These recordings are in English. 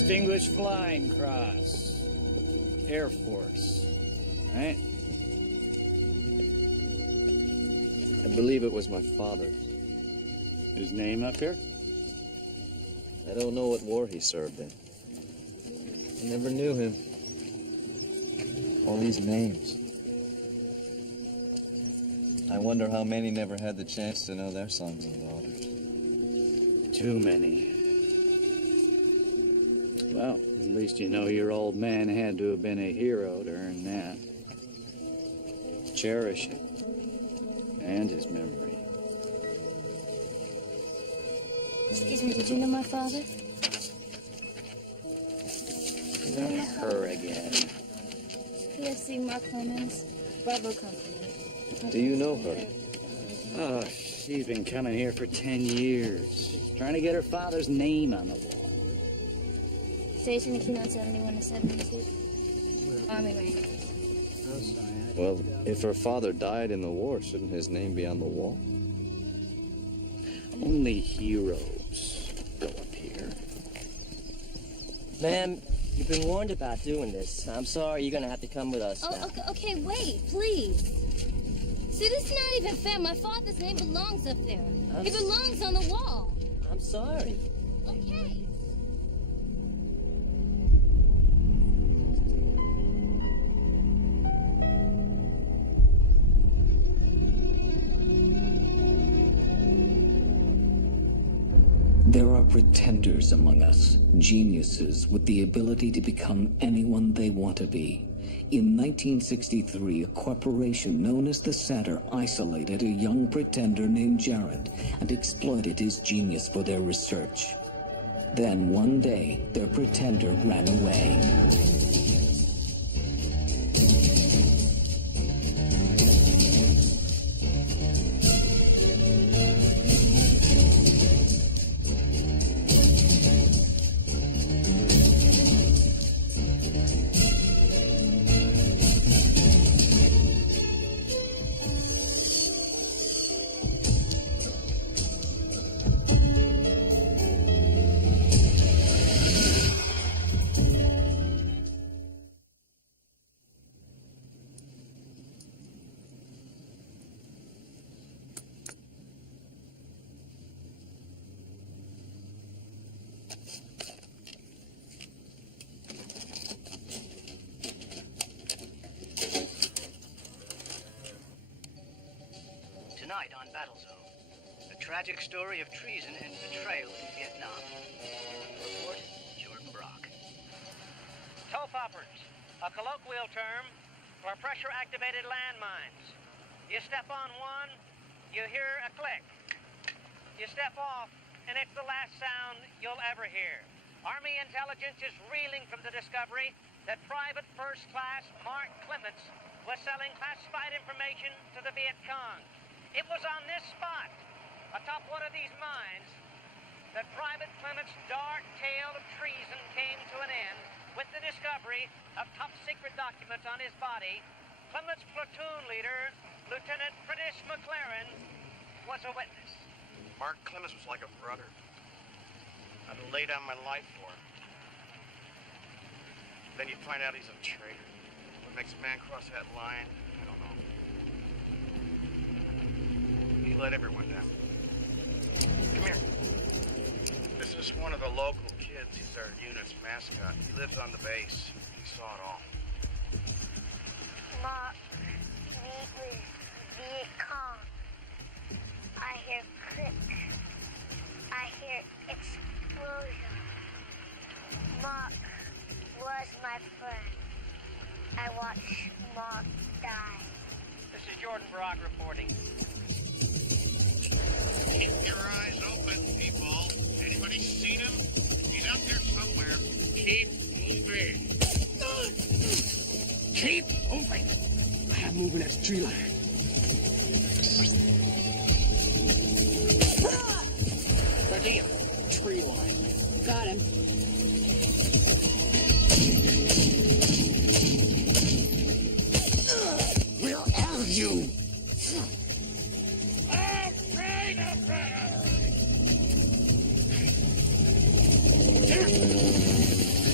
Distinguished Flying Cross. Air Force. Right? I believe it was my father's. His name up here? I don't know what war he served in. I never knew him. All these names. I wonder how many never had the chance to know their sons and daughters. Too many. Well, at least you know your old man had to have been a hero to earn that. Cherish it. And his memory. Excuse me, did you know my father? Not her again. PFC Mark Clemens, Bravo Company. Do you know her? Oh, she's been coming here for 10 years. Trying to get her father's name on the wall. Station in Keynote 71 to 72. Army Rangers. Well, if her father died in the war, shouldn't his name be on the wall? Only heroes go up here. Ma'am, you've been warned about doing this. I'm sorry, you're gonna have to come with us now. Okay, wait, please. See, this is not even fair. My father's name belongs up there. It belongs on the wall. I'm sorry. Okay. There are pretenders among us, geniuses with the ability to become anyone they want to be. In 1963, a corporation known as the Center isolated a young pretender named Jared and exploited his genius for their research. Then one day, their pretender ran away. Tonight on Battlezone, the tragic story of treason and betrayal in Vietnam. Report, Jordan Brock. Toe poppers, a colloquial term for pressure-activated landmines. You step on one, you hear a click. You step off, and it's the last sound you'll ever hear. Army intelligence is reeling from the discovery that Private First Class Mark Clements was selling classified information to the Viet Cong. It was on this spot, atop one of these mines, that Private Clements' dark tale of treason came to an end with the discovery of top-secret documents on his body. Clements' platoon leader, Lieutenant Prentice McLaren, was a witness. Mark Clements was like a brother. I'd lay down my life for him. Then you find out he's a traitor. What makes a man cross that line, I don't know. He let everyone down. Come here. This is one of the local kids. He's our unit's mascot. He lives on the base. He saw it all. Mark, meet with Viet Cong. I hear clicks. I hear explosion. Mark was my friend. I watched Mark die. This is Jordan Brock reporting. Keep your eyes open, people. Anybody seen him? He's out there somewhere. Keep moving. Keep moving. I have moving that tree line. Per diem. Tree line. Got him. We'll have you. Afraid.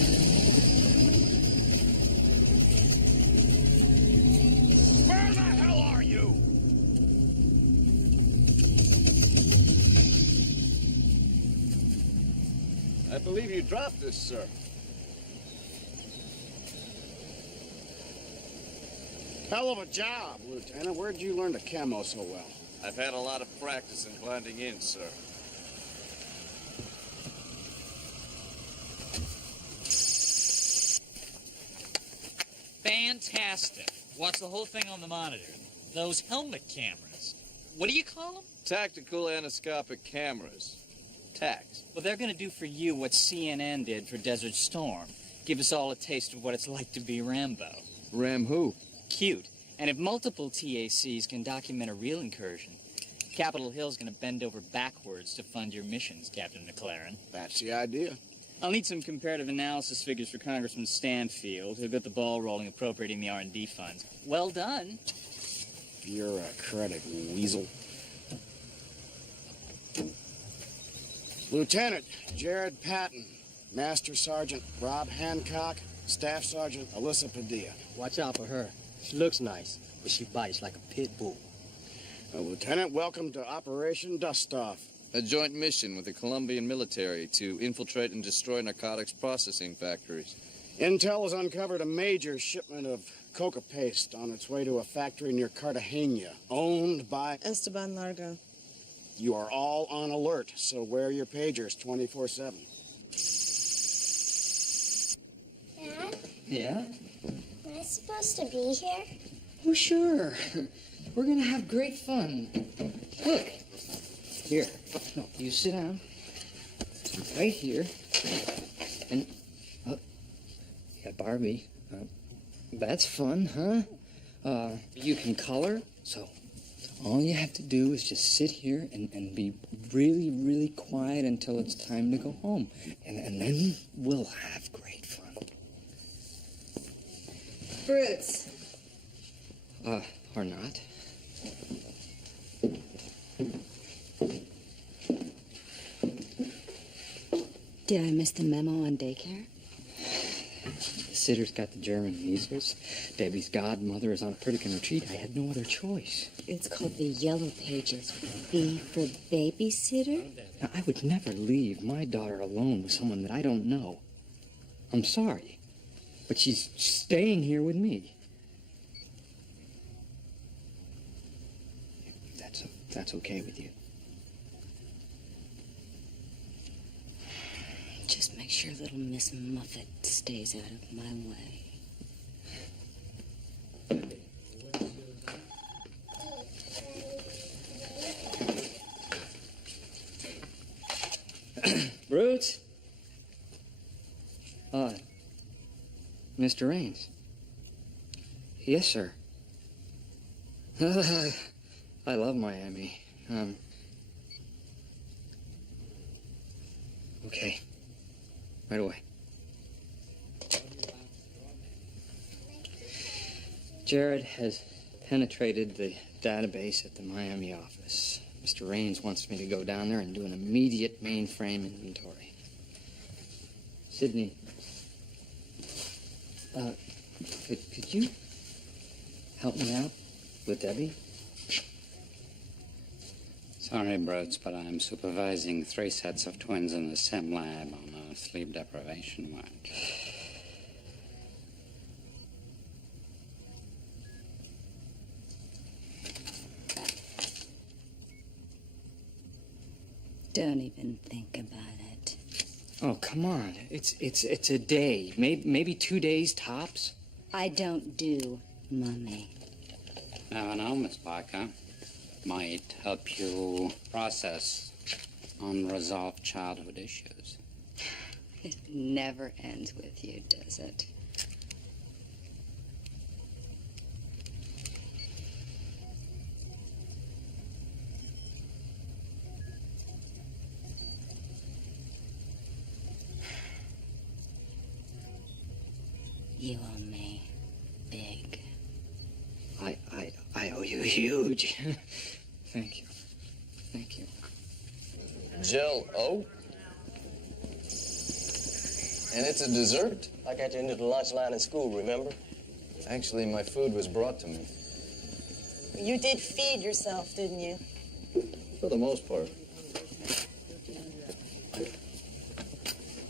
I believe you dropped this, sir. Hell of a job, Lieutenant. Where'd you learn to camo so well? I've had a lot of practice in blending in, sir. Fantastic. Watch the whole thing on the monitor. Those helmet cameras. What do you call them? Tactical aniscopic cameras. TACs. Well, they're going to do for you what CNN did for Desert Storm. Give us all a taste of what it's like to be Rambo. Ram who? Cute. And if multiple TACs can document a real incursion, Capitol Hill's going to bend over backwards to fund your missions, Captain McLaren. That's the idea. I'll need some comparative analysis figures for Congressman Stanfield, who'll get the ball rolling appropriating the R&D funds. Well done. Bureaucratic weasel. Lieutenant Jared Patton, Master Sergeant Rob Hancock, Staff Sergeant Alyssa Padilla. Watch out for her. She looks nice, but she bites like a pit bull. Lieutenant, welcome to Operation Dust-Off. A joint mission with the Colombian military to infiltrate and destroy narcotics processing factories. Intel has uncovered a major shipment of coca paste on its way to a factory near Cartagena, owned by Esteban Largo. You are all on alert, so wear your pagers 24/7. Dad, Yeah? am I supposed to be here? Oh, sure. We're gonna have great fun. Look. Here. No, you sit down. Right here. And, yeah, Barbie. That's fun, huh? You can color, so all you have to do is just sit here and be really, really quiet until it's time to go home. And then we'll have great fun. Brutes. Or not. Did I miss the memo on daycare? The sitter's got the German measles. Debbie's godmother is on a Pritikin retreat. I had no other choice. It's called the Yellow Pages. B for babysitter? Now, I would never leave my daughter alone with someone that I don't know. I'm sorry, but she's staying here with me. That's okay with you. Just make sure little Miss Muffet stays out of my way. Brutes? Mr. Raines? Yes, sir. I love Miami. Okay. Right away. Jared has penetrated the database at the Miami office. Mr. Raines wants me to go down there and do an immediate mainframe inventory. Sydney, could you help me out with Debbie? Sorry, Brooks, but I'm supervising 3 sets of twins in the sim lab on a sleep deprivation watch. Don't even think about it. Oh, come on. It's a day. Maybe 2 days tops. I don't do Mummy. Never know, Miss Parker. Might help you process unresolved childhood issues. It never ends with you, does it? You owe me big. I owe you huge. Thank you. Thank you. Jill O. And it's a dessert. I got you into the lunch line in school, remember? Actually, my food was brought to me. You did feed yourself, didn't you? For the most part.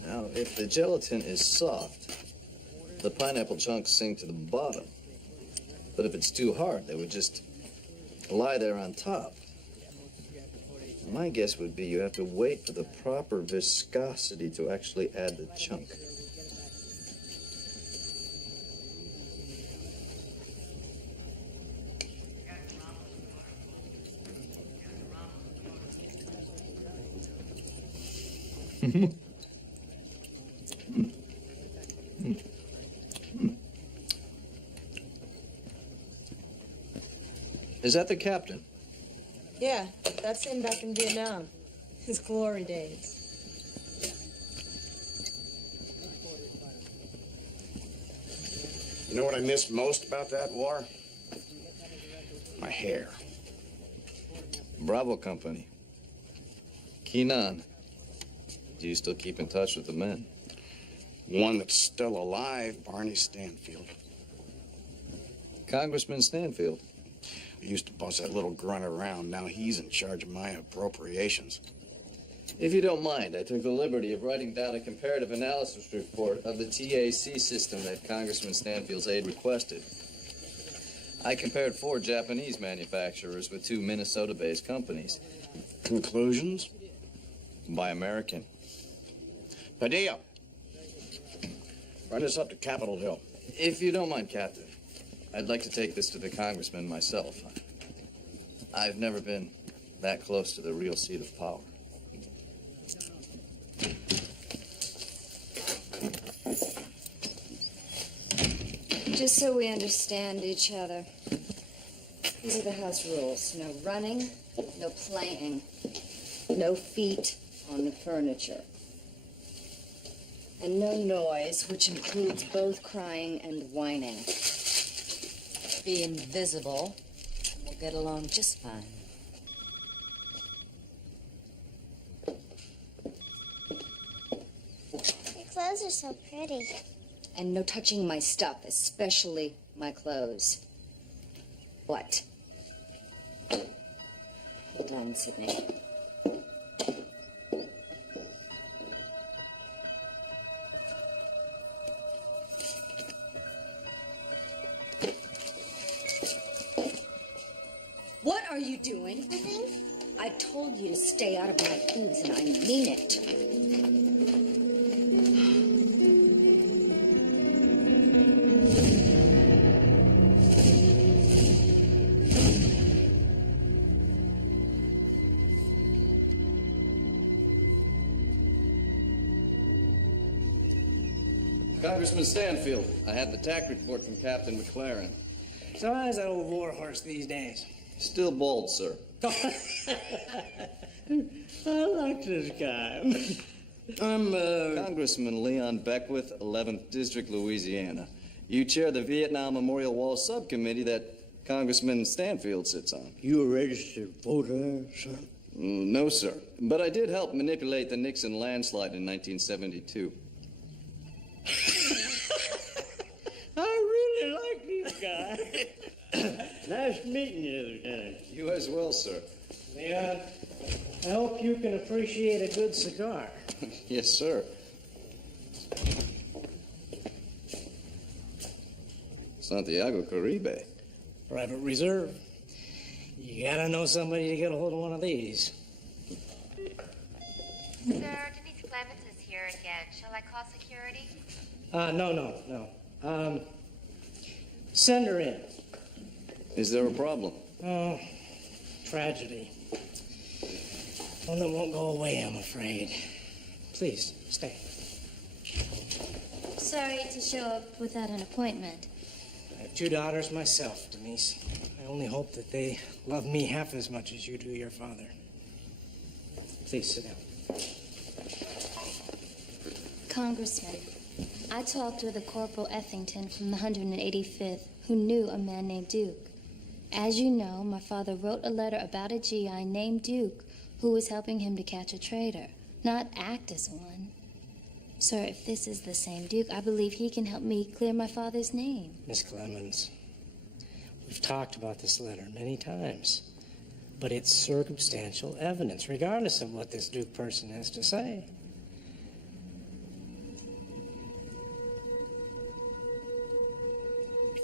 Now, if the gelatin is soft, the pineapple chunks sink to the bottom. But if it's too hard, they would just lie there on top. My guess would be you have to wait for the proper viscosity to actually add the chunk. Is that the captain? Yeah, that's him back in Vietnam. His glory days. You know what I miss most about that war? My hair. Bravo Company. Keenan. Do you still keep in touch with the men? One that's still alive, Barney Stanfield. Congressman Stanfield. I used to boss that little grunt around. Now he's in charge of my appropriations. If you don't mind, I took the liberty of writing down a comparative analysis report of the TAC system that Congressman Stanfield's aide requested. I compared 4 Japanese manufacturers with 2 Minnesota-based companies. Conclusions? By American. Padilla, run us up to Capitol Hill. If you don't mind, Captain, I'd like to take this to the congressman myself. I've never been that close to the real seat of power. Just so we understand each other, these are the house rules. No running, no playing, no feet on the furniture. And no noise, which includes both crying and whining. Be invisible, and we'll get along just fine. Your clothes are so pretty. And no touching my stuff, especially my clothes. What? Hold on, Sydney. What are you doing? Nothing. I told you to stay out of my things, and I mean it. Congressman Stanfield, I have the TAC report from Captain McLaren. So how's that old warhorse these days? Still bald, sir. I like this guy. I'm, Congressman Leon Beckwith, 11th District, Louisiana. You chair the Vietnam Memorial Wall Subcommittee that Congressman Stanfield sits on. You a registered voter, sir? No, sir. But I did help manipulate the Nixon landslide in 1972. I really like these guys. Nice meeting you, Lieutenant. You as well, sir. Leon, I hope you can appreciate a good cigar. Yes, sir. Santiago Caribe. Private reserve. You gotta know somebody to get a hold of one of these. Sir, Denise Clemens is here again. Shall I call security? No. Send her in. Is there a problem? Oh, tragedy. One that won't go away, I'm afraid. Please, stay. Sorry to show up without an appointment. I have 2 daughters myself, Denise. I only hope that they love me half as much as you do your father. Please sit down. Congressman, I talked with a Corporal Ethington from the 185th who knew a man named Duke. As you know, my father wrote a letter about a GI named Duke who was helping him to catch a traitor, not act as one. Sir, if this is the same Duke, I believe he can help me clear my father's name. Miss Clemens, we've talked about this letter many times, but it's circumstantial evidence, regardless of what this Duke person has to say.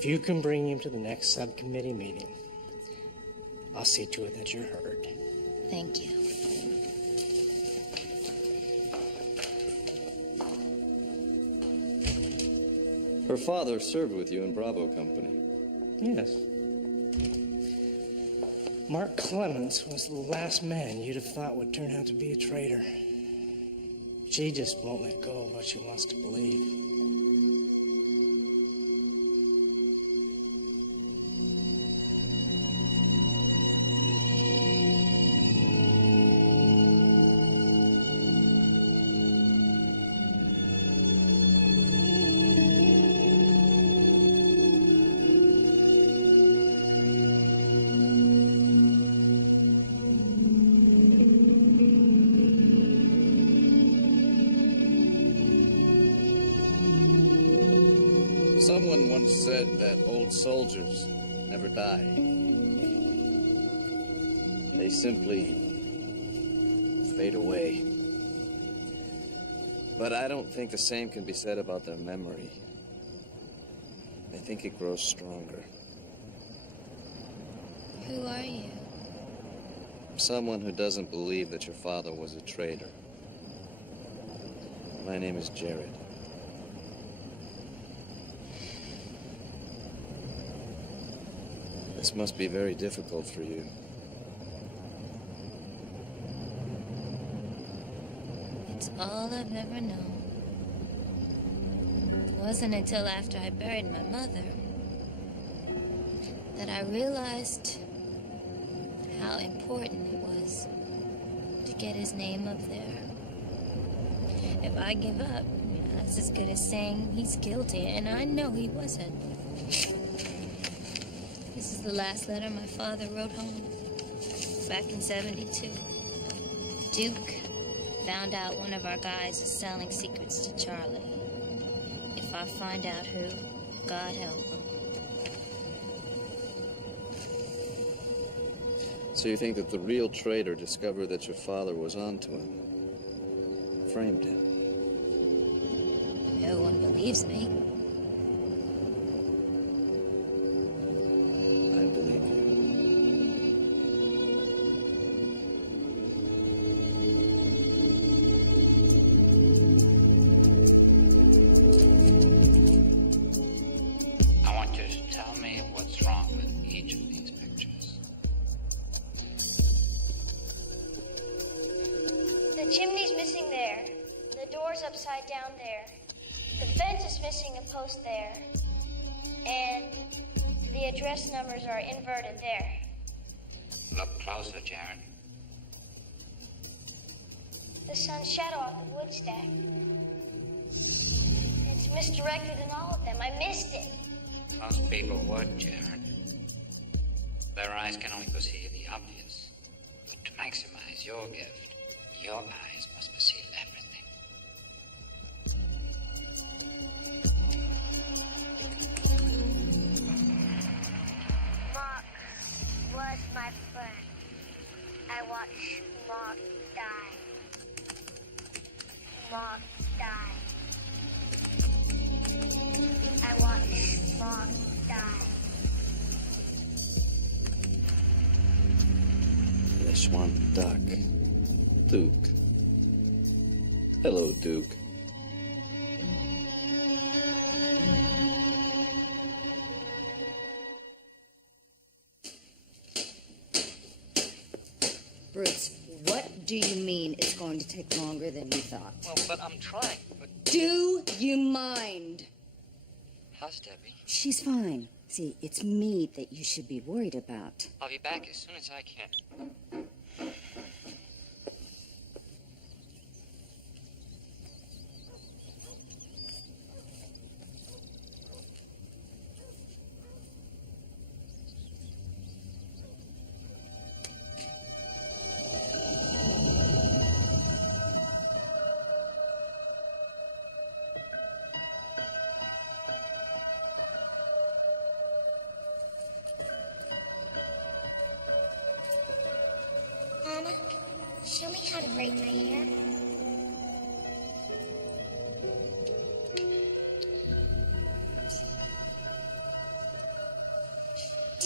If you can bring him to the next subcommittee meeting, I'll see to it that you're heard. Thank you. Her father served with you in Bravo Company. Yes. Mark Clements was the last man you'd have thought would turn out to be a traitor. She just won't let go of what she wants to believe. Someone once said that old soldiers never die. They simply fade away. But I don't think the same can be said about their memory. I think it grows stronger. Who are you? Someone who doesn't believe that your father was a traitor. My name is Jared. This must be very difficult for you. It's all I've ever known. It wasn't until after I buried my mother that I realized how important it was to get his name up there. If I give up, that's as good as saying he's guilty, and I know he wasn't. This is the last letter my father wrote home back in '72. Duke found out one of our guys is selling secrets to Charlie. If I find out who, God help him. So you think that the real traitor discovered that your father was onto him, framed him? No one believes me. I believe you. I want you to tell me what's wrong with each of these pictures. The chimney's missing there. The door's upside down there. The fence is missing a post there. And the address numbers are inverted there. Look closer, Jared. The sun's shadow off the wood stack. It's misdirected in all of them. I missed it. Most people would, Jared. Their eyes can only perceive the obvious. But to maximize your gift, your eyes must perceive everything. Mark was my friend. I watched Mark die. Mark die. I watched Mark die. This one, Duck. Duke. Hello, Duke. Bruce, what do you mean it's going to take longer than you thought? Well, but I'm trying. But Do you mind? how's Debbie? She's fine. See, it's me that you should be worried about. I'll be back as soon as I can. Mama, show me how to braid my hair.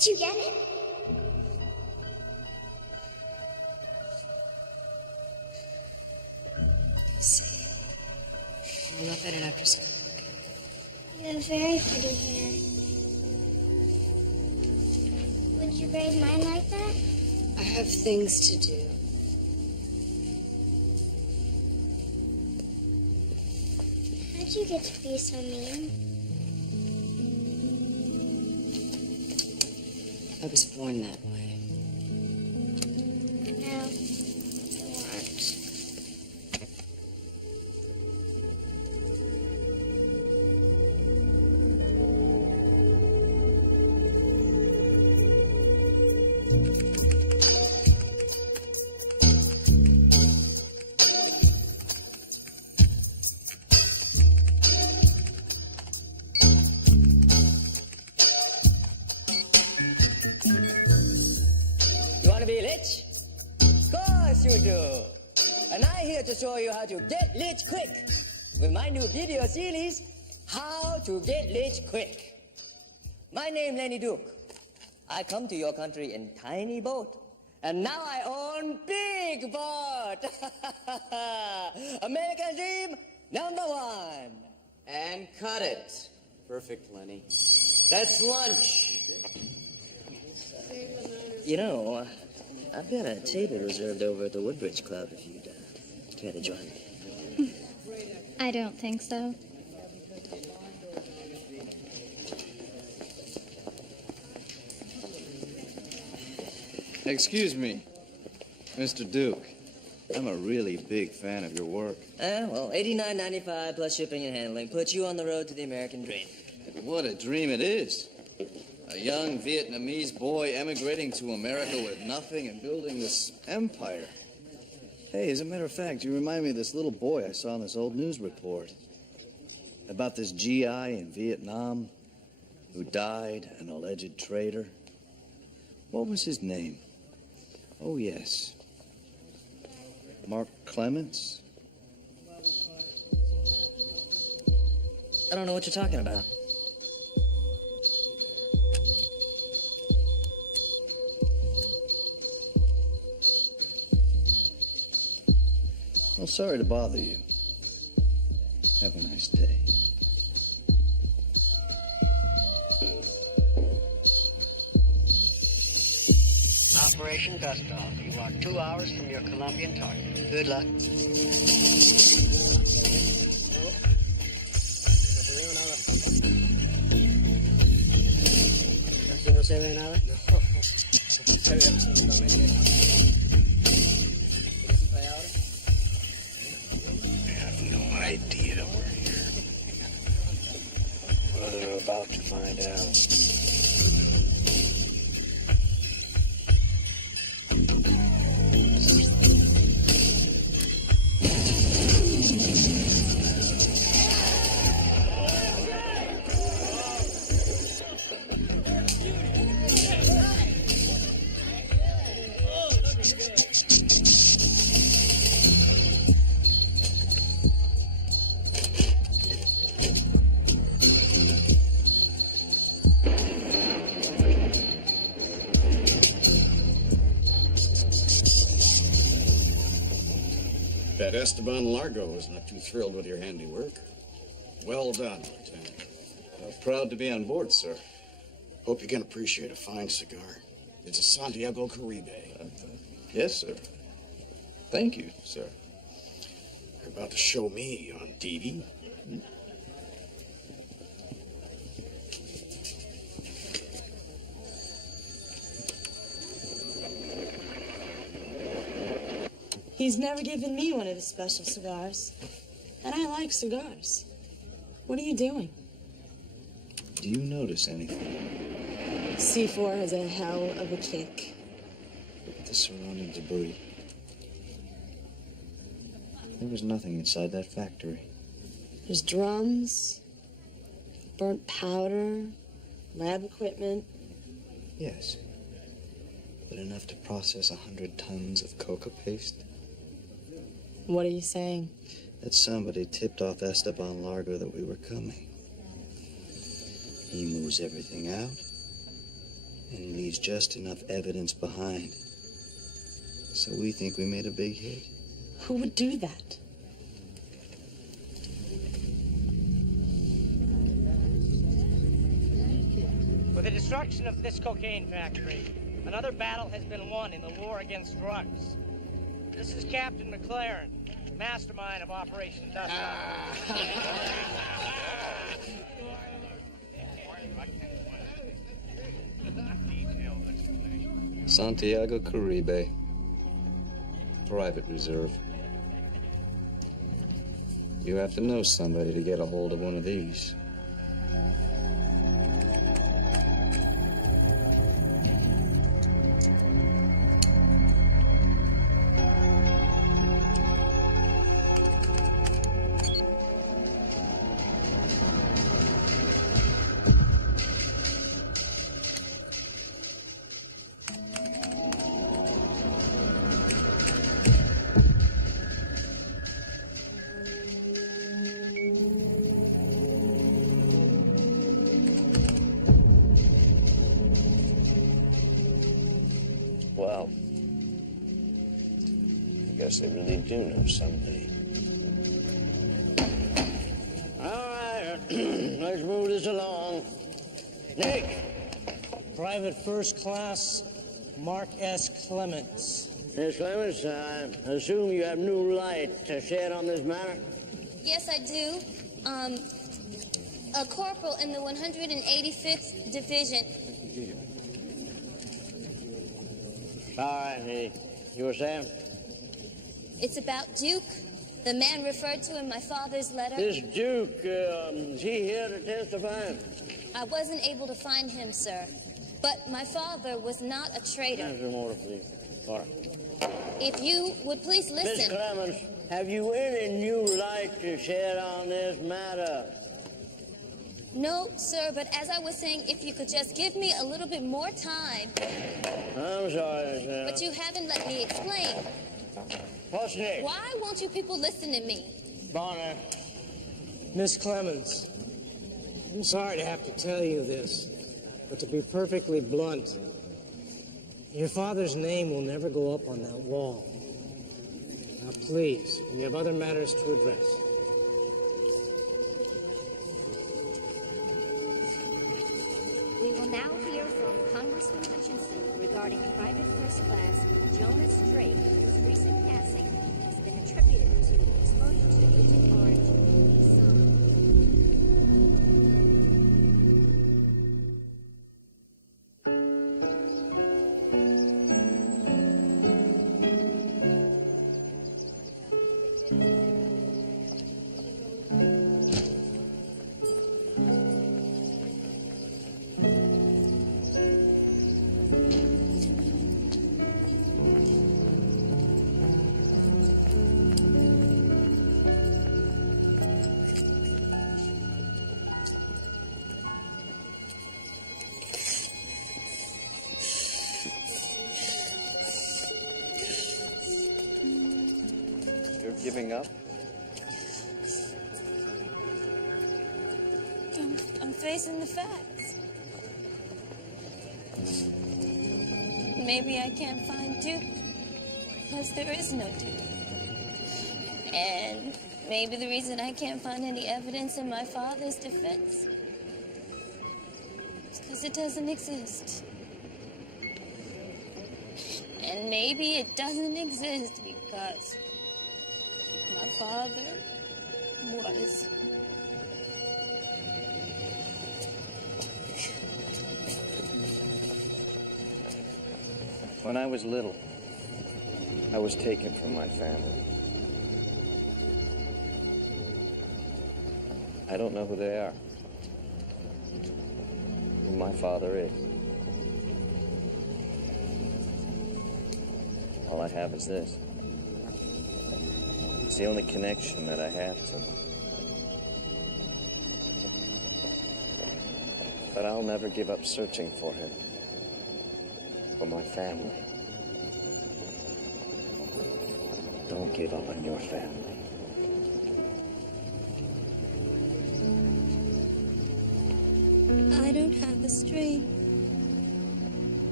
Did you get it? Let's see. We'll look at it after school. You have very pretty hair. Would you braid mine like that? I have things to do. How'd you get to be so mean? I was born that way. No, you weren't. You want to be rich? Of course you do. And I'm here to show you how to get rich quick with my new video series, How to Get Rich Quick. My name Lenny Duke. I come to your country in tiny boat, and now I own big boat. American dream #1. And cut it. Perfect, Lenny. That's lunch. You know, I've got a table reserved over at the Woodbridge Club if you'd care to join me. I don't think so. Excuse me, Mr. Duke. I'm a really big fan of your work. Well, $89.95 plus shipping and handling puts you on the road to the American dream. What a dream it is. A young Vietnamese boy emigrating to America with nothing and building this empire. Hey, as a matter of fact, you remind me of this little boy I saw in this old news report. About this GI in Vietnam who died, an alleged traitor. What was his name? Oh, yes. Mark Clements? I don't know what you're talking about. Well, sorry to bother you. Have a nice day. Operation Dust Off. You are 2 hours from your Colombian target. Good luck. ¿Aquí no se ve nada? No. I have no idea we're here. Well, they're about to find out. Bet Esteban Largo is not too thrilled with your handiwork. Well done, Lieutenant. Proud to be on board, sir. Hope you can appreciate a fine cigar. It's a Santiago Caribe. Yes, sir. Thank you, sir. You're about to show me on TV. He's never given me one of his special cigars. And I like cigars. What are you doing? Do you notice anything? C4 has a hell of a kick. Look at the surrounding debris. There was nothing inside that factory. There's drums, burnt powder, lab equipment. Yes. But enough to process 100 tons of coca paste? What are you saying? That somebody tipped off Esteban Largo that we were coming. He moves everything out, And he leaves just enough evidence behind. So we think we made a big hit. Who would do that? With the destruction of this cocaine factory, another battle has been won in the war against drugs. This is Captain McLaren, mastermind of Operation Dust. Santiago Caribe. Private reserve. You have to know somebody to get a hold of one of these. Well, I guess they really do know somebody. All right, let's move this along. Nick! Private First Class Mark S. Clements. Miss Clemens, I assume you have new light to shed on this matter? Yes, I do. A corporal in the 185th Division. All right, you were saying? It's about Duke, the man referred to in my father's letter. This Duke, is he here to testify? I wasn't able to find him, sir. But my father was not a traitor. Answer more, please. All right. If you would please Miss listen. Clemens, have you any new light to shed on this matter? No, sir, but as I was saying, if you could just give me a little bit more time. I'm sorry, sir. But you haven't let me explain. What's next? Why won't you people listen to me? Bonner. Miss Clemens, I'm sorry to have to tell you this, but to be perfectly blunt, your father's name will never go up on that wall. Now, please, we have other matters to address. We will now hear from Congressman Hutchinson regarding Private First Class Jonas Drake, whose recent passing has been attributed to exposure to Agent Orange and Nissan. You're giving up? I'm facing the facts. Maybe I can't find Duke because there is no Duke. And maybe the reason I can't find any evidence in my father's defense is because it doesn't exist. And maybe it doesn't exist because my father was. When I was little, I was taken from my family. I don't know who they are, who my father is. All I have is this. It's the only connection that I have to him. But I'll never give up searching for him. For my family. Don't give up on your family. I don't have the strength.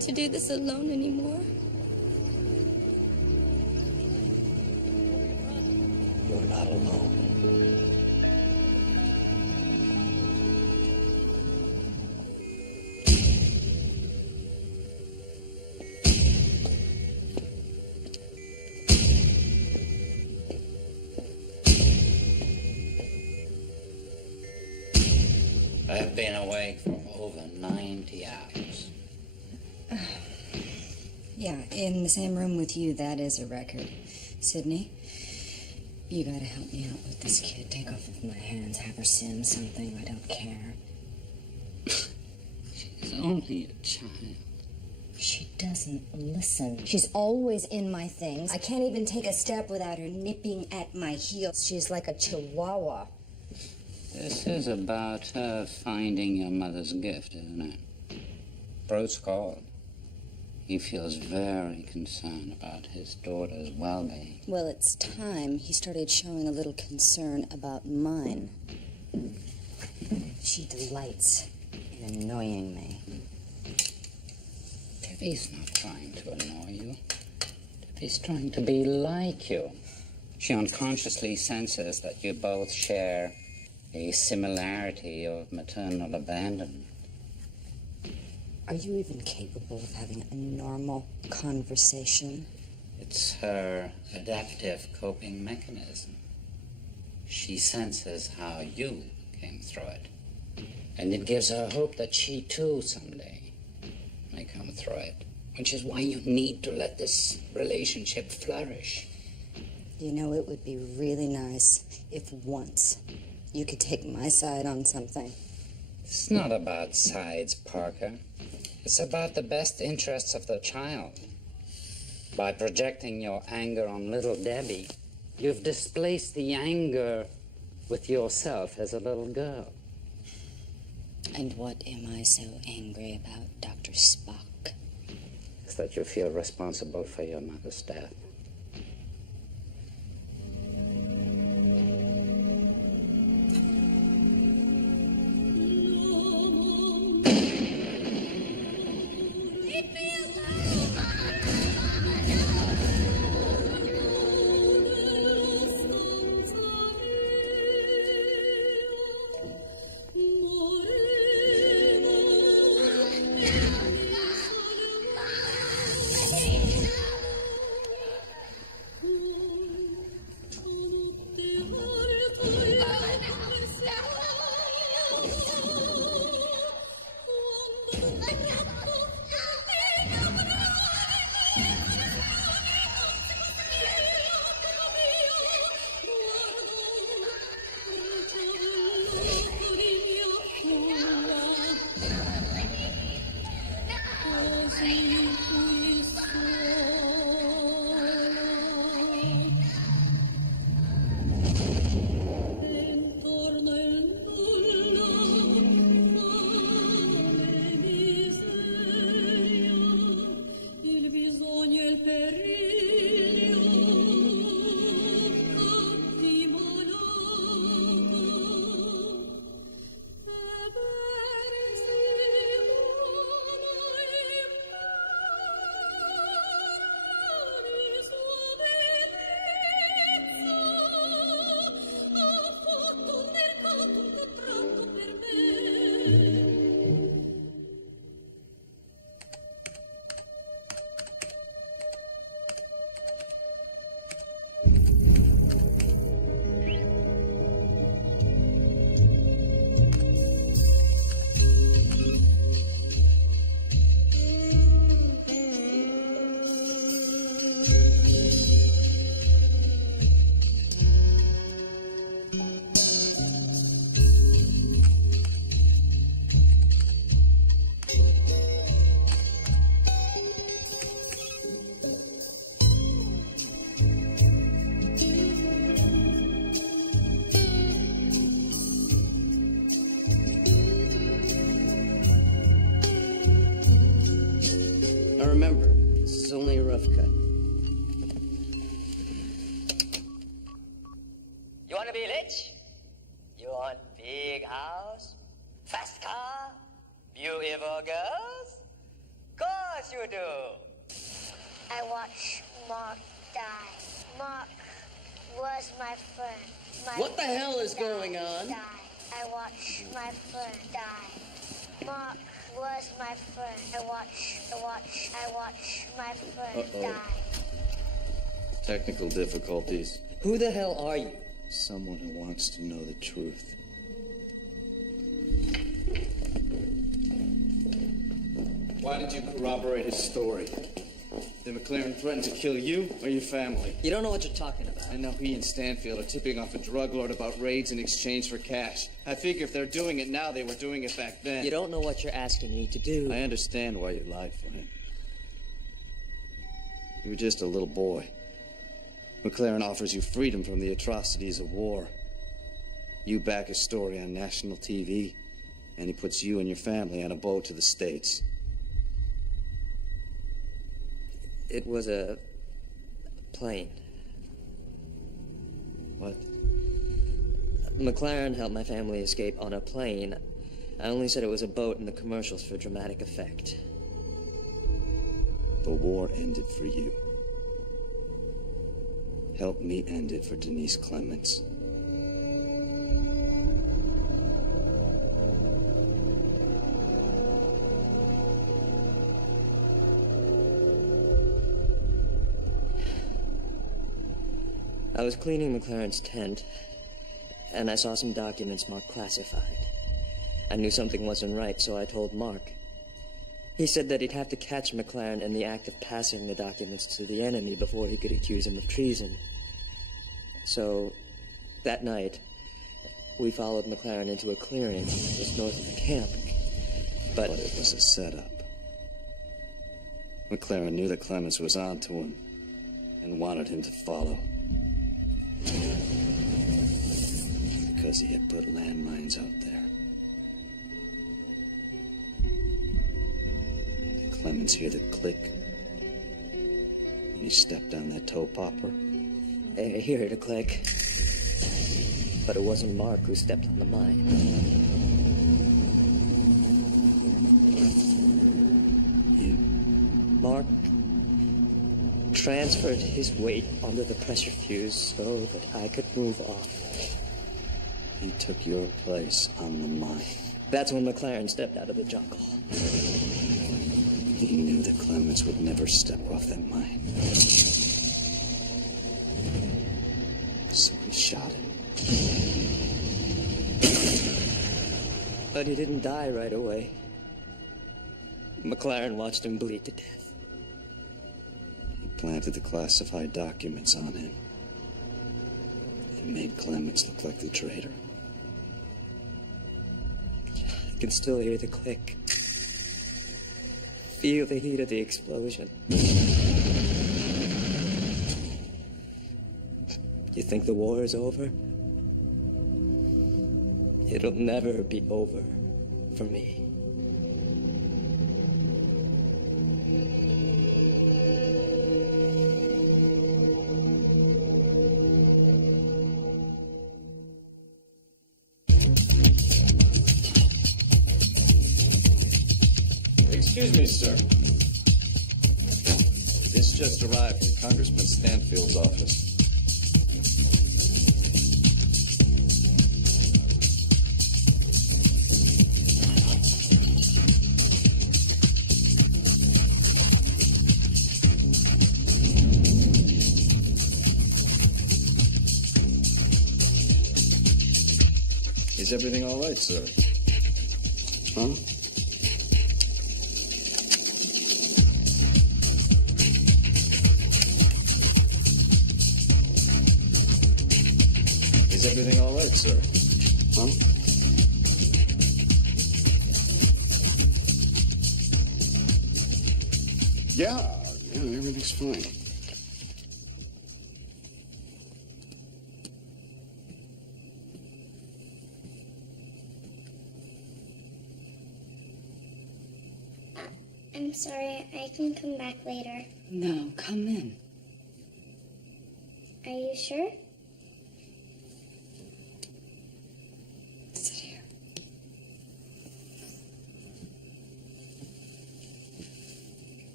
to do this alone anymore. You're not alone. I've been awake for over 90 hours. Yeah, in the same room with you, that is a record. Sydney, you gotta help me out with this kid. Take off of my hands, have her sim something, I don't care. She's only a child. She doesn't listen. She's always in my things. I can't even take a step without her nipping at my heels. She's like a chihuahua. This is about her finding your mother's gift, isn't it? Bruce called. He feels very concerned about his daughter's well-being. Well, it's time he started showing a little concern about mine. She delights in annoying me. Debbie's not trying to annoy you. Debbie's trying to be like you. She unconsciously senses that you both share a similarity of maternal abandonment. Are you even capable of having a normal conversation? It's her adaptive coping mechanism. She senses how you came through it. And it gives her hope that she too someday may come through it. Which is why you need to let this relationship flourish. You know, it would be really nice if once you could take my side on something. It's not about sides, Parker. It's about the best interests of the child. By projecting your anger on little Debbie, you've displaced the anger with yourself as a little girl. And what am I so angry about, Dr. Spock? It's that you feel responsible for your mother's death. Now remember, this is only a rough cut. You want to be rich? You want big house, fast car, beautiful girls? Go course you do. I watched Mark die. Mark was my friend. What the hell is going on? Die. I watched my friend die. Mark was my friend. I watched my friend die. Technical difficulties. Who the hell are you? Someone who wants to know the truth. Why did you corroborate his story? Did McLaren threaten to kill you or your family? You don't know what you're talking about. I know he and Stanfield are tipping off a drug lord about raids in exchange for cash. I figure if they're doing it now, they were doing it back then. You don't know what you're asking me to do. I understand why you lied for him. You were just a little boy. McLaren offers you freedom from the atrocities of war. You back his story on national TV, and he puts you and your family on a boat to the States. It was a plane. What? McLaren helped my family escape on a plane. I only said it was a boat in the commercials for dramatic effect. The war ended for you. Help me end it for Denise Clements. I was cleaning McLaren's tent, and I saw some documents marked classified. I knew something wasn't right, so I told Mark. He said that he'd have to catch McLaren in the act of passing the documents to the enemy before he could accuse him of treason. So, that night, we followed McLaren into a clearing just north of the camp. But it was a setup. McLaren knew that Clements was onto him and wanted him to follow. Because he had put landmines out there. Did Clements hear the click when he stepped on that toe popper? I hear it a click. But it wasn't Mark who stepped on the mine. You? Mark transferred his weight onto the pressure fuse so that I could move off. He took your place on the mine. That's when McLaren stepped out of the jungle. He knew that Clements would never step off that mine. So he shot him. But he didn't die right away. McLaren watched him bleed to death. He planted the classified documents on him. It made Clements look like the traitor. I can still hear the click. Feel the heat of the explosion. You think the war is over? It'll never be over for me. Excuse me, sir. This just arrived from Congressman Stanfield's office. Is everything all right, sir? Huh? Is everything all right, sir? Huh? Yeah, everything's fine. I'm sorry, I can come back later. No, come in. Are you sure? Sit here.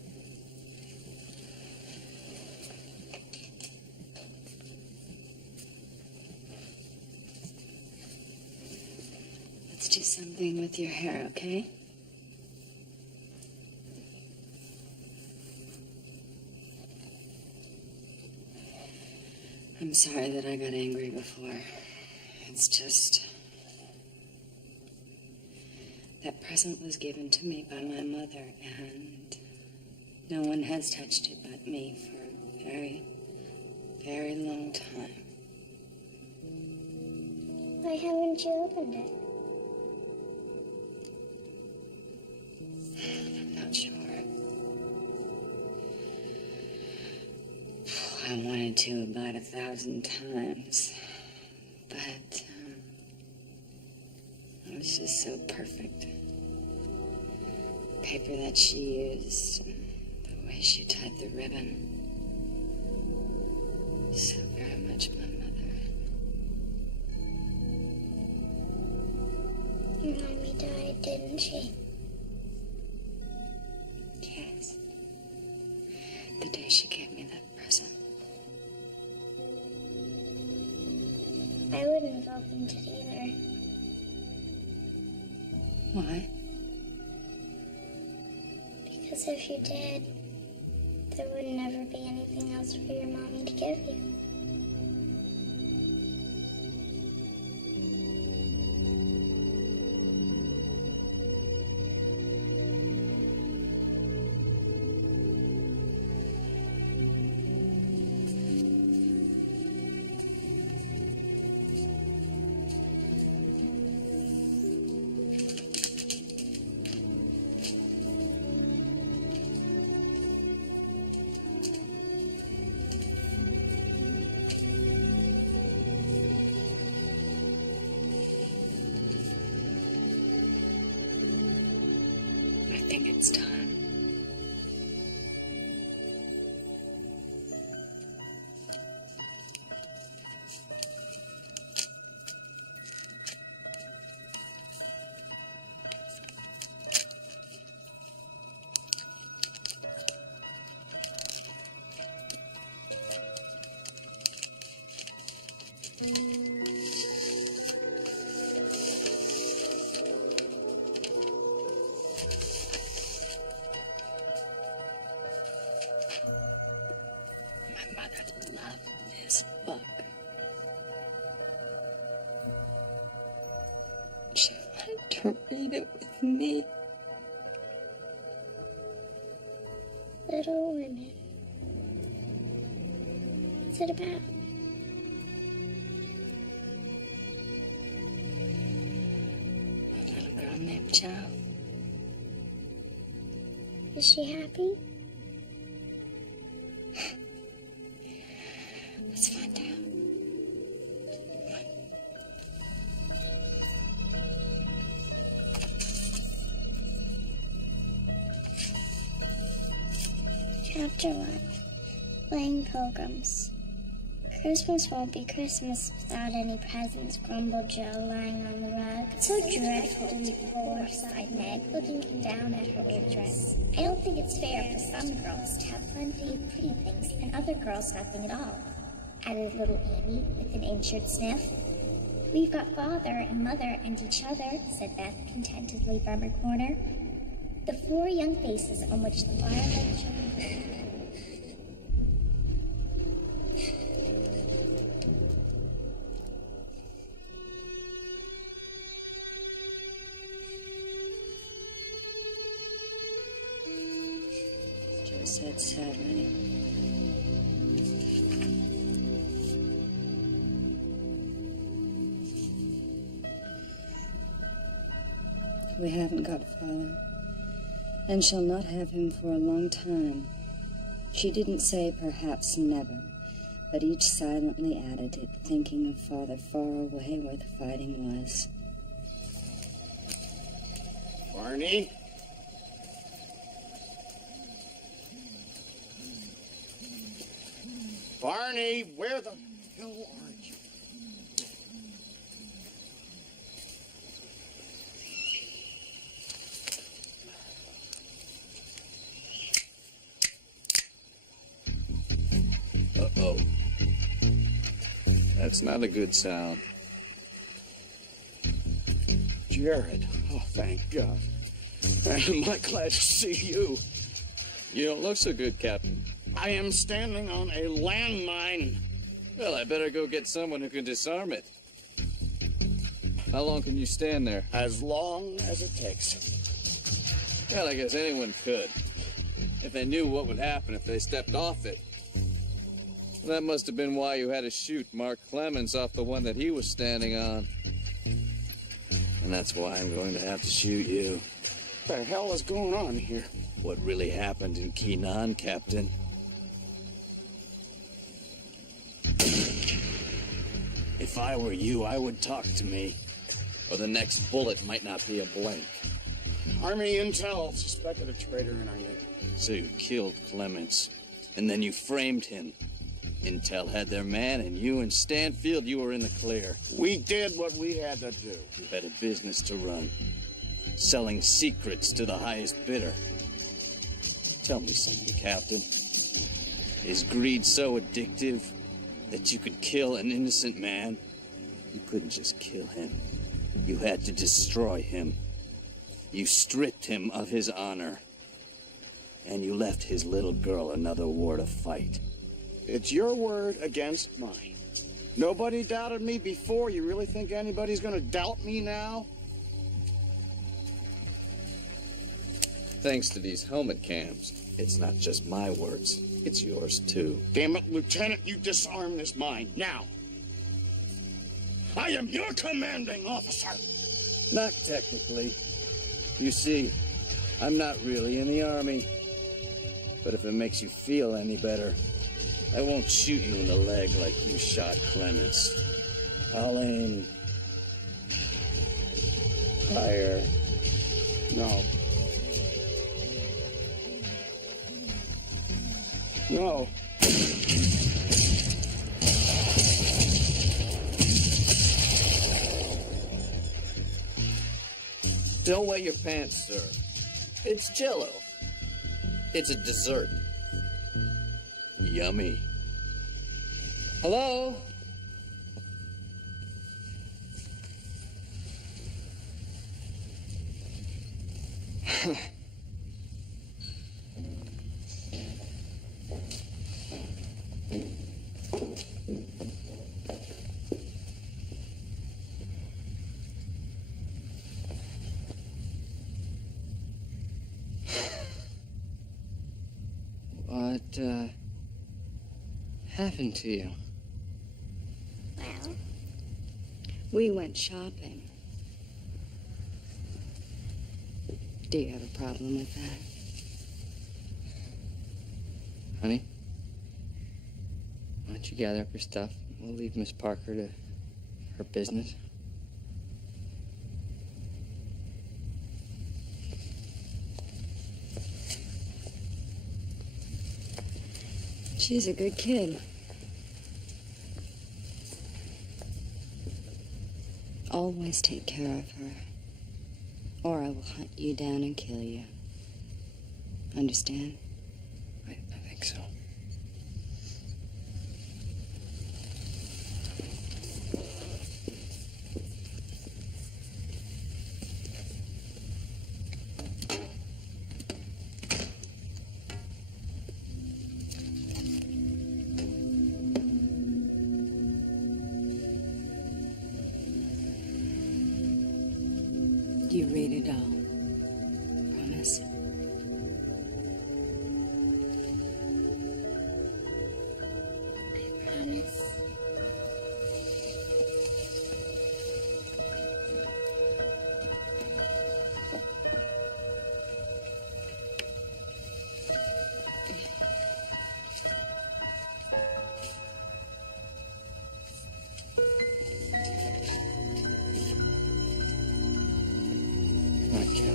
you something with your hair, okay? I'm sorry that I got angry before. It's just... that present was given to me by my mother, and no one has touched it but me for a very, very long time. Why haven't you opened it? I'm not sure. I wanted to about 1,000 times, but it was just so perfect. The paper that she used, the way she tied the ribbon. So very much my mother. Your mommy died, didn't she? Yes. The day she gave me that present. I wouldn't have opened it either. Why? Because if you did, there would never be anything else for your mommy to give you. I think it's time. My mother loved this book. She wanted to read it with me. Little Women. What's it about? A little girl named Jo. Is she happy? Let's find out. Chapter 1. Playing Pilgrims. Christmas won't be Christmas without any presents, grumbled Joe, lying on the rug. It's so dreadful to be poor, sighed Meg, looking down at her old dress. I don't think it's fair for some girls to have plenty of pretty things and other girls nothing at all, added little Amy with an injured sniff. We've got father and mother and each other, said Beth contentedly from her corner. The 4 young faces on which the firelight shone. Joe said sadly. We haven't got father, and shall not have him for a long time. She didn't say perhaps never, but each silently added it, thinking of father far away where the fighting was. Barney? Barney, where the hell are you? Uh-oh. That's not a good sound. Jared. Oh, thank God. Am I glad to see you? You don't look so good, Captain. I am standing on a landmine. Well, I better go get someone who can disarm it. How long can you stand there? As long as it takes. Well, I guess anyone could. If they knew what would happen if they stepped off it. That must have been why you had to shoot Mark Clemens off the one that he was standing on. And that's why I'm going to have to shoot you. What the hell is going on here? What really happened in Keenan, Captain? If I were you, I would talk to me. Or the next bullet might not be a blank. Army intel suspected a traitor in our unit. So you killed Clements, and then you framed him. Intel had their man, and you and Stanfield, you were in the clear. We did what we had to do. You had a business to run, selling secrets to the highest bidder. Tell me something, Captain. Is greed so addictive that you could kill an innocent man? You couldn't just kill him. You had to destroy him. You stripped him of his honor. And you left his little girl another war to fight. It's your word against mine. Nobody doubted me before. You really think anybody's gonna doubt me now? Thanks to these helmet cams, it's not just my words, it's yours too. Damn it, Lieutenant, you disarm this mine, now. I am your commanding officer. Not technically. You see, I'm not really in the Army. But if it makes you feel any better, I won't shoot you in the leg like you shot Clements. I'll aim higher. No. No. Don't wet your pants, sir. It's Jell-O. It's a dessert. Yummy. Hello? What happened to you? Well, we went shopping. Do you have a problem with that? Honey? Why don't you gather up your stuff? We'll leave Miss Parker to her business. She's a good kid. Always take care of her, or I will hunt you down and kill you. Understand? I think so. You read it all. Promise? I promise. Not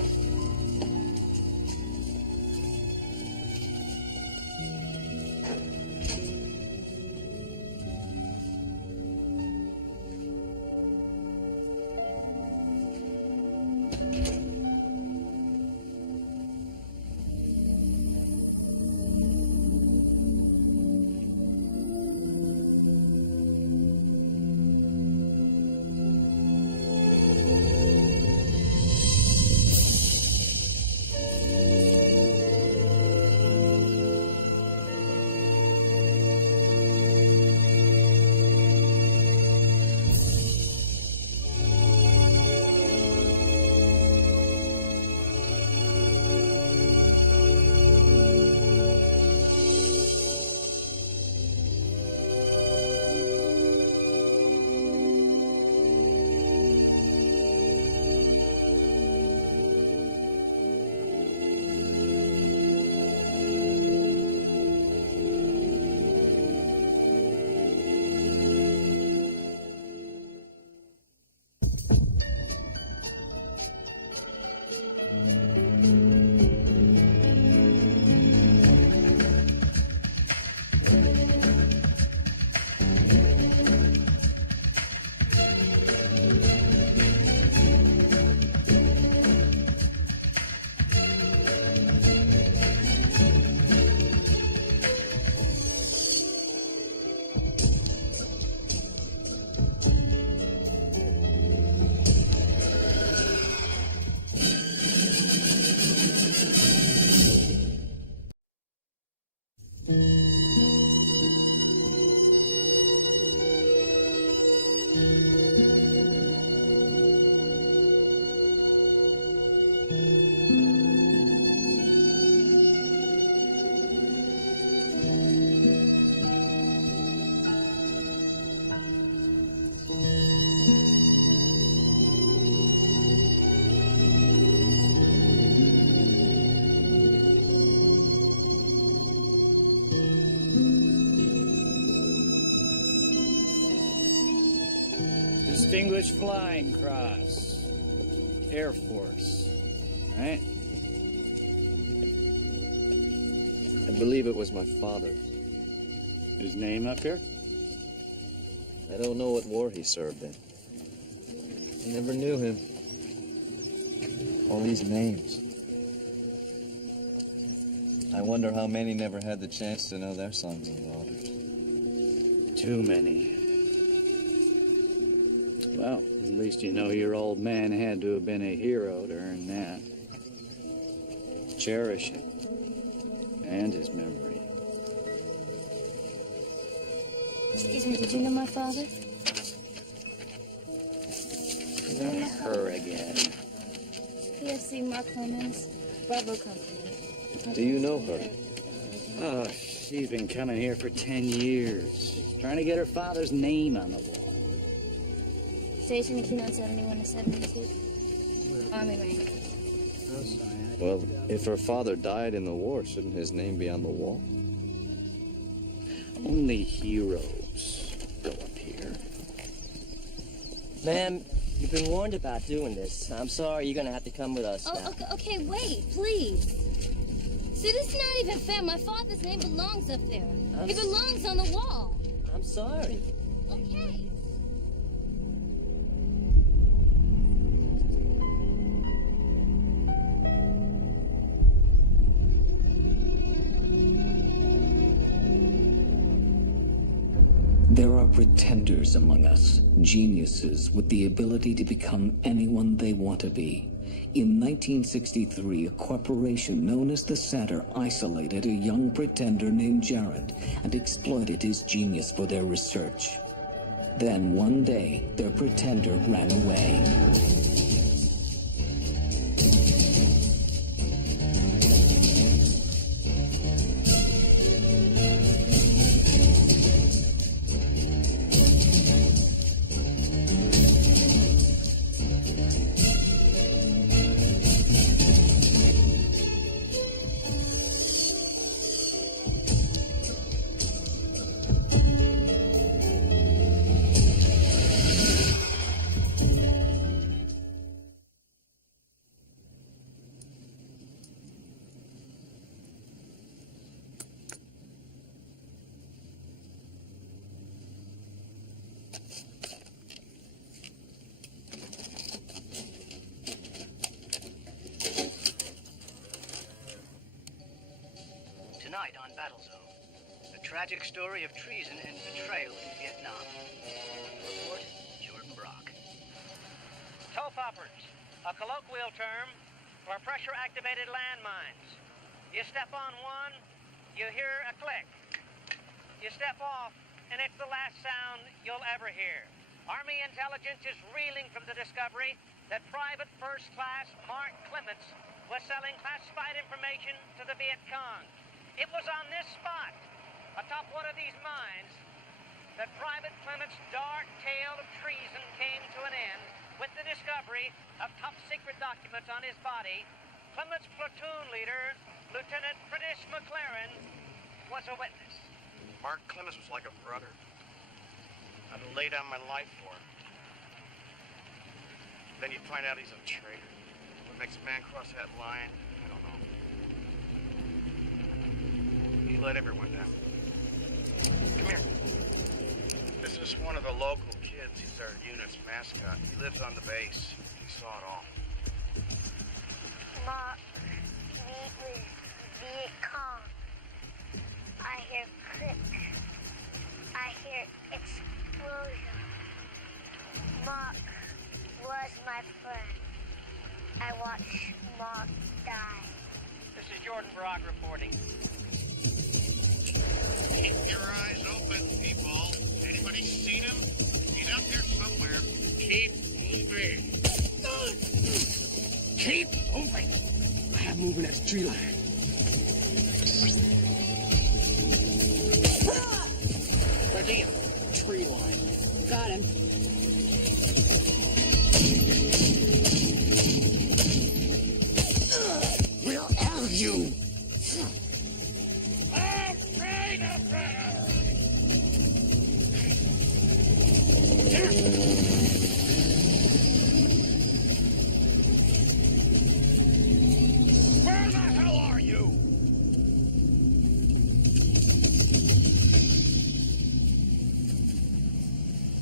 Distinguished Flying Cross. Air Force. Right? I believe it was my father's. His name up here? I don't know what war he served in. I never knew him. All these names. I wonder how many never had the chance to know their sons and daughters. Too many. Well, at least you know your old man had to have been a hero to earn that. Cherish him. And his memory. Excuse me, did you know my father? Not her again. PFC Mark Clemens, Bravo Company. Do you know her? Oh, she's been coming here for 10 years. Trying to get her father's name on the wall. Station in Keynote 71 to 72. Army Rangers. Well, if her father died in the war, shouldn't his name be on the wall? Only heroes go up here. Ma'am, you've been warned about doing this. I'm sorry, you're gonna have to come with us now. Oh, okay, wait, please. See, this is not even fair. My father's name belongs up there. It belongs on the wall. I'm sorry. Okay. There are pretenders among us, geniuses with the ability to become anyone they want to be. In 1963, a corporation known as the Center isolated a young pretender named Jared and exploited his genius for their research. Then one day, their pretender ran away. Tonight on Battle Zone, a tragic story of treason and betrayal in Vietnam. Report, Jordan Brock. Toe poppers, a colloquial term for pressure-activated landmines. You step on one, you hear a click. You step off, and it's the last sound you'll ever hear. Army intelligence is reeling from the discovery that Private First Class Mark Clements was selling classified information to the Viet Cong. It was on this spot, atop one of these mines, that Private Clements' dark tale of treason came to an end with the discovery of top-secret documents on his body. Clements' platoon leader, Lieutenant Prentice McLaren, was a witness. Mark Clemens was like a brother. I'd lay down my life for him. Then you find out he's a traitor. What makes a man cross that line, I don't know. He let everyone down. Come here. This is one of the local kids. He's our unit's mascot. He lives on the base. He saw it all. Mark, meet with Viet Cong. I hear click. I hear explosion. Mark was my friend. I watched Mark die. This is Jordan Brock reporting. Keep your eyes open, people. Anybody seen him? He's out there somewhere. Keep moving. Keep moving. I have moving that tree line. Right here. Tree line. Got him. Where are you? Afraid of her!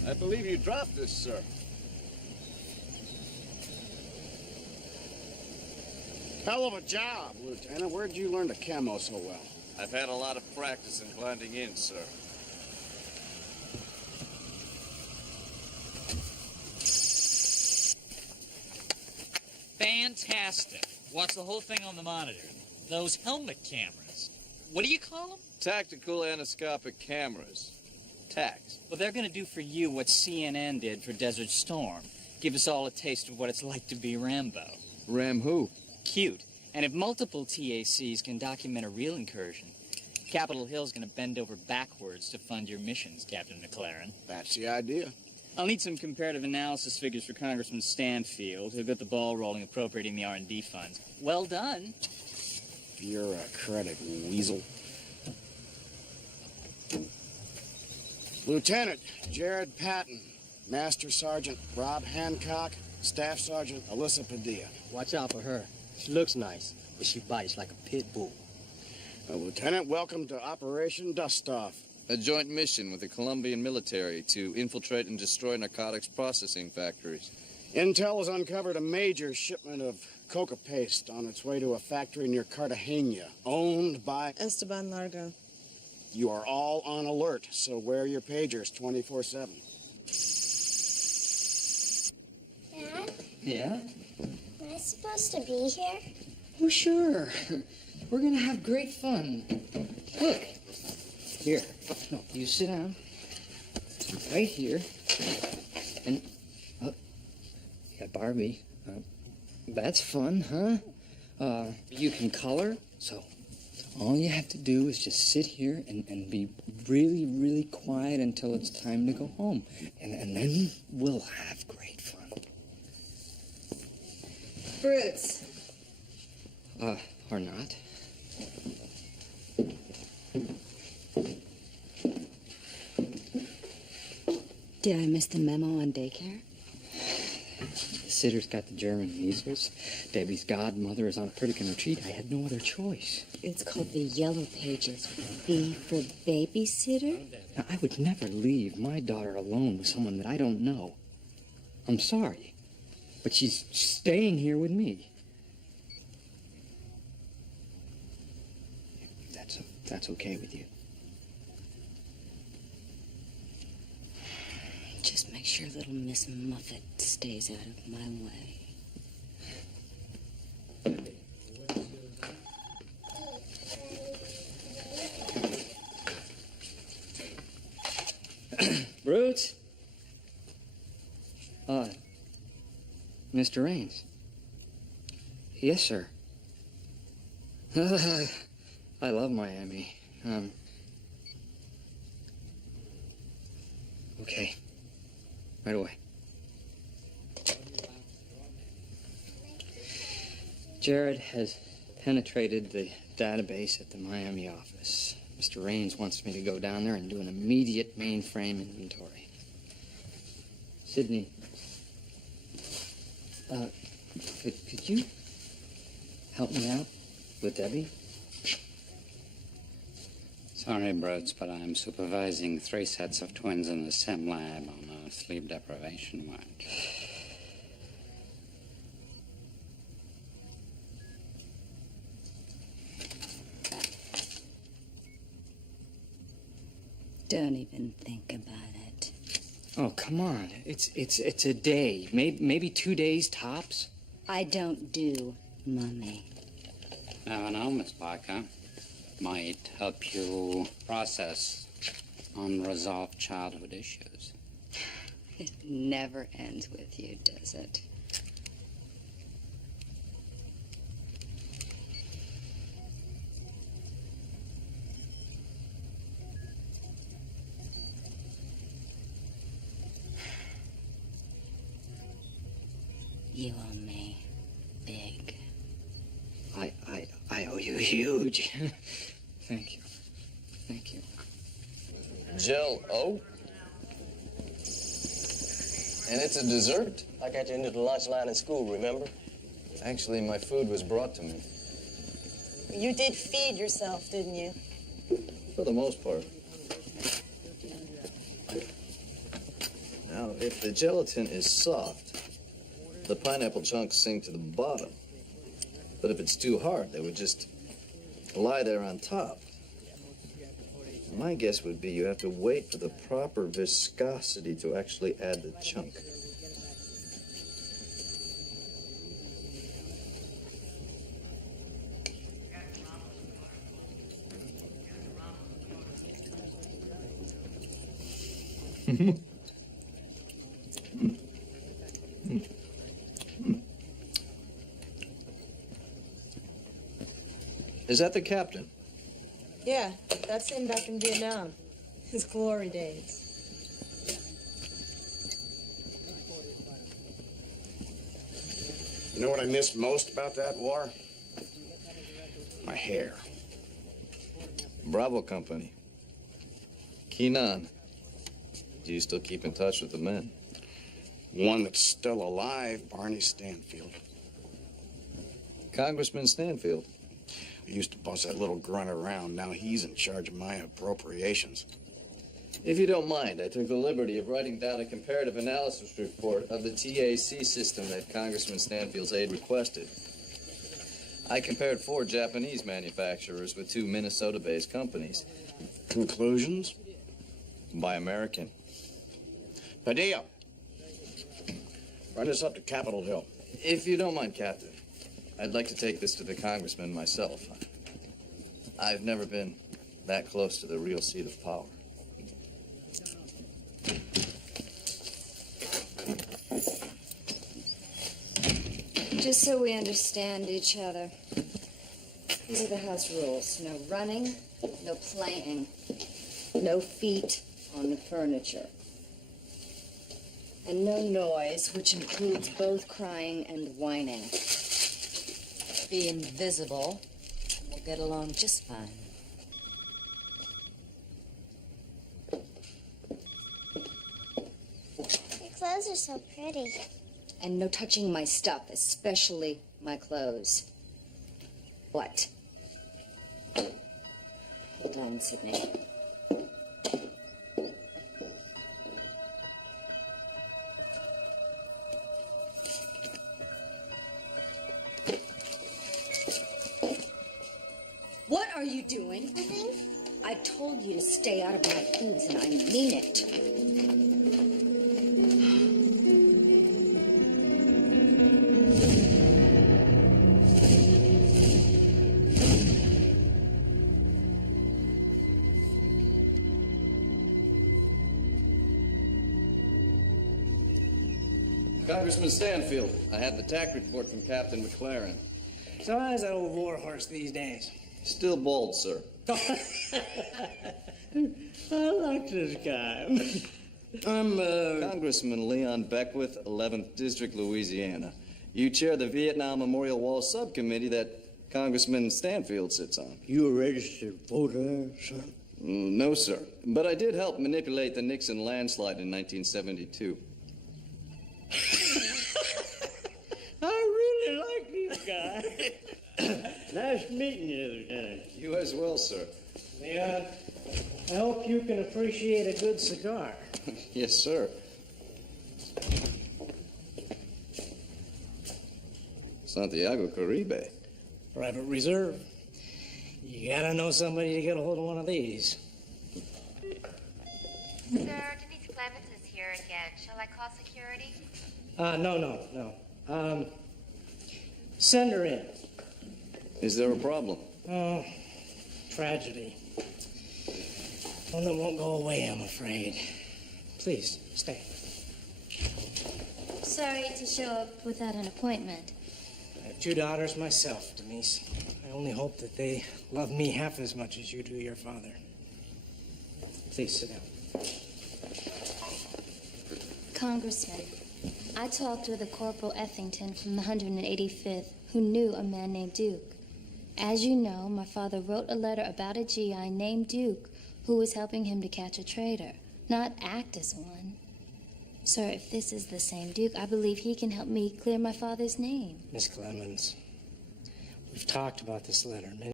I believe you dropped this, sir. Hell of a job, Lieutenant. Where'd you learn to camo so well? I've had a lot of practice in blending in, sir. Fantastic. Watch the whole thing on the monitor. Those helmet cameras. What do you call them? Tactical aniscopic cameras. TACs. Well, they're going to do for you what CNN did for Desert Storm. Give us all a taste of what it's like to be Rambo. Ram who? Cute. And if multiple TACs can document a real incursion, Capitol Hill's going to bend over backwards to fund your missions, Captain McLaren. That's the idea. I'll need some comparative analysis figures for Congressman Stanfield, who'll get the ball rolling appropriating the R&D funds. Well done. Bureaucratic weasel. Lieutenant Jared Patton, Master Sergeant Rob Hancock, Staff Sergeant Alyssa Padilla. Watch out for her. She looks nice, but she bites like a pit bull. Lieutenant, welcome to Operation Dustoff. A joint mission with the Colombian military to infiltrate and destroy narcotics processing factories. Intel has uncovered a major shipment of coca paste on its way to a factory near Cartagena, owned by Esteban Largo. You are all on alert, so wear your pagers 24/7. Dad, Yeah? am I supposed to be here? Oh, sure. We're gonna have great fun. Look. Here. No, you sit down. Right here. And... yeah, Barbie. That's fun, huh? You can color, so all you have to do is just sit here and be really, really quiet until it's time to go home. And then we'll have great fun. Brutes. Or not. Did I miss the memo on daycare? The sitter's got the German measles. Debbie's godmother is on a Perdican retreat. I had no other choice. It's called the Yellow Pages. B for babysitter? Now, I would never leave my daughter alone with someone that I don't know. I'm sorry, but she's staying here with me. That's okay with you. Just make sure little Miss Muffet stays out of my way. Brutes? Mr. Raines? Yes, sir. I love Miami. Okay. Right away. Jared has penetrated the database at the Miami office. Mr. Raines wants me to go down there and do an immediate mainframe inventory. Sydney, could you help me out with Debbie? Sorry, Brutes, but I'm supervising 3 sets of twins in the sim lab on a sleep deprivation watch. Don't even think about it. Oh, come on. It's a day. Maybe 2 days tops. I don't do mummy. Never know, Miss Parker. Might help you process unresolved childhood issues. It never ends with you, does it? You owe me big. I owe you huge. Thank you. Thank you. Gel O? And it's a dessert? Like at the end of the lunch line in school, remember? Actually, my food was brought to me. You did feed yourself, didn't you? For the most part. if the gelatin is soft, the pineapple chunks sink to the bottom. But if it's too hard, they would just lie there on top. My guess would be you have to wait for the proper viscosity to actually add the chunk. Is that the captain? Yeah, that's him back in Vietnam. His glory days. You know what I miss most about that war? My hair. Bravo Company. Keenan. Do you still keep in touch with the men? One that's still alive, Barney Stanfield. Congressman Stanfield. I used to boss that little grunt around. Now he's in charge of my appropriations. If you don't mind, I took the liberty of writing down a comparative analysis report of the TAC system that Congressman Stanfield's aide requested. I compared 4 Japanese manufacturers with 2 Minnesota-based companies. Conclusions? By American. Padilla, run this up to Capitol Hill. If you don't mind, Captain, I'd like to take this to the congressman myself. I've never been that close to the real seat of power. Just so we understand each other, these are the house rules. No running, no playing, no feet on the furniture. And no noise, which includes both crying and whining. Be invisible, and we'll get along just fine. Your clothes are so pretty. And no touching my stuff, especially my clothes. What? Hold on, Sydney. What are you doing? Nothing. I told you to stay out of my things, and I mean it. Congressman Stanfield, I have the TAC report from Captain McLaren. So how's that old war horse these days? Still bald, sir. I like this guy. I'm, Congressman Leon Beckwith, 11th District, Louisiana. You chair the Vietnam Memorial Wall Subcommittee that Congressman Stanfield sits on. You a registered voter, son? No, sir. But I did help manipulate the Nixon landslide in 1972. I really like this guy. Nice meeting you, Lieutenant. You as well, sir. Leon, I hope you can appreciate a good cigar. Yes, sir. Santiago Caribe. Private reserve. You gotta know somebody to get a hold of one of these. Sir, Denise Clemens is here again. Shall I call security? No. Send her in. Is there a problem? Oh, tragedy. One that won't go away, I'm afraid. Please, stay. Sorry to show up without an appointment. I have 2 daughters myself, Denise. I only hope that they love me half as much as you do your father. Please sit down. Congressman, I talked with a Corporal Ethington from the 185th who knew a man named Duke. As you know, my father wrote a letter about a GI named Duke who was helping him to catch a traitor, not act as one. Sir, if this is the same Duke, I believe he can help me clear my father's name. Miss Clemens, we've talked about this letter many